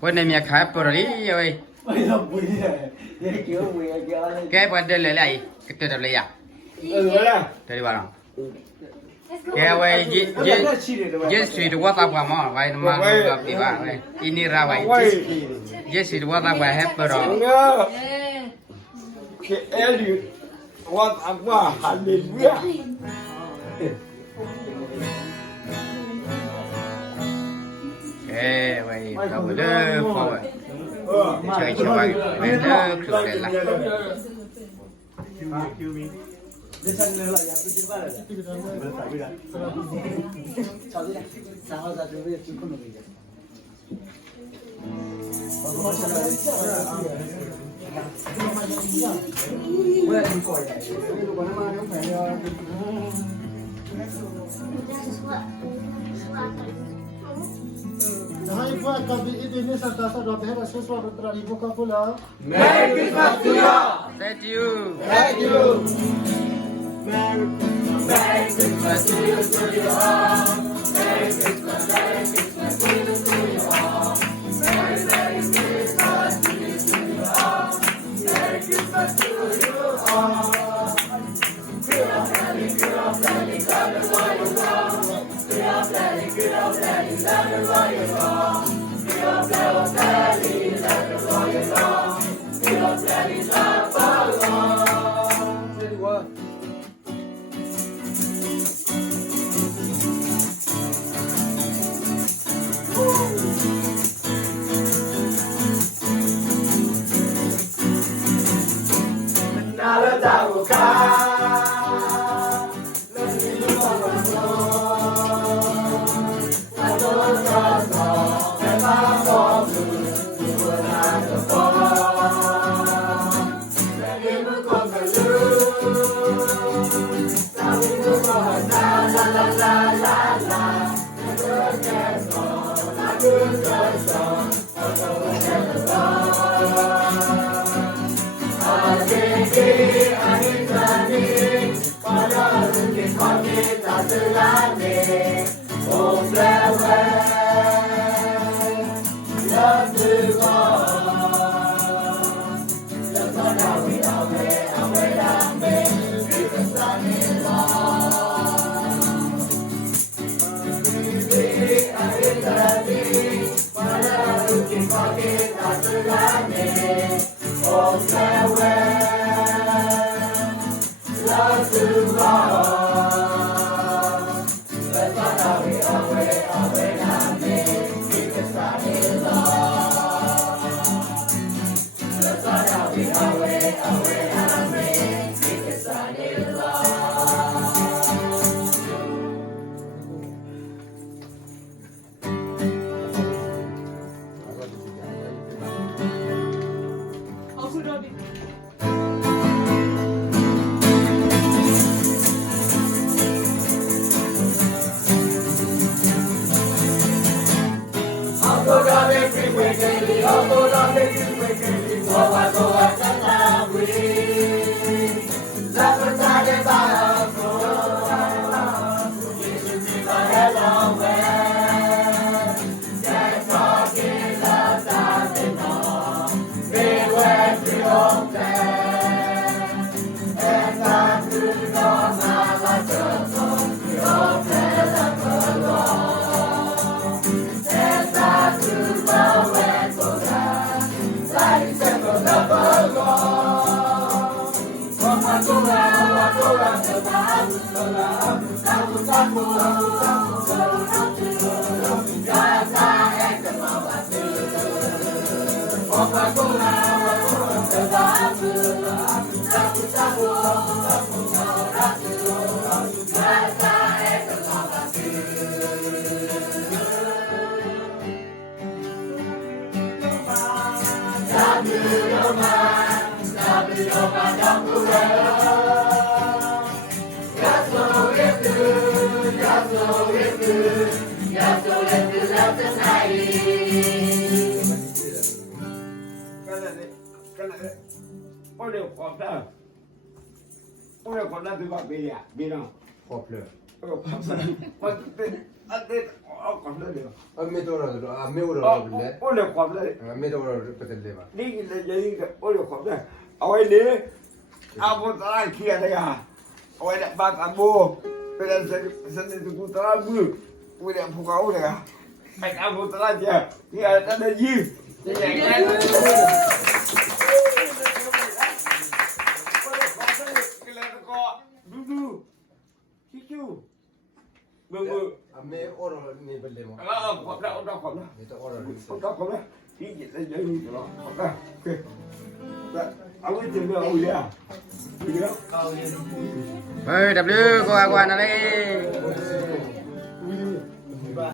bữa nay mẹ khai bữa đi ơi bây giờ bùi này cái kiểu bùi kia cái bữa đây lấy lại cái tôi đập lấy à vậy là đây vào nào cái vậy je suy được quá tao mà vậy mà nó gặp đi vào vậy ini ra vậy je suy được quá tao vậy hết bữa đó cái Eli what apa hallelujah cái vậy tao bữa đó phô chơi chơi vậy vậy đó được đấy là Để sang nữa là tôi đi vào rồi. Chào đi. Sao ra tôi chưa có nói gì. Bữa em coi lại. Lúc mà nó không phải Hai qua kami ini Santa Santa Behra Seswa Putra Ibu Kapula. Merry Christmas to you. thank you Thank you. Merry Christmas to you all. Merry Christmas, Merry Christmas to you all. Merry, Merry Christmas to you all. Merry Christmas to you all. Good old daddy, love the boy you wrong. Good old daddy, love the boy you wrong. Good old daddy, love the boy you wrong. Good old daddy, love the long. Say what? 나를 타고 가. Ôi đều khóc đó. Ôi đều khóc đó từ gọi về à, về nào? khóc rồi Ôi khóc đó. Amme doğru, amme uğradı bile. Öyle kaldı. Amme doğru petelle var. Ne gideceğini de öyle kaldı. Öyle. Abu Talha kiyada ya. Öyle bak abu. Böyle sen de bu Talha bu. Öyle fukau ya. Bak Abu Talha ya. Kiyada da yi. Dudu. Kicu. Mừng Amme oro ne belle mo. Khỏe đó, khỏe đó. Ne de oro. Khỏe đó. Cái gì đây vậy đó. Khỏe đó. Ông ấy tìm được ôi à. Gì đó. Ơi, đập lư, qua qua nó đi.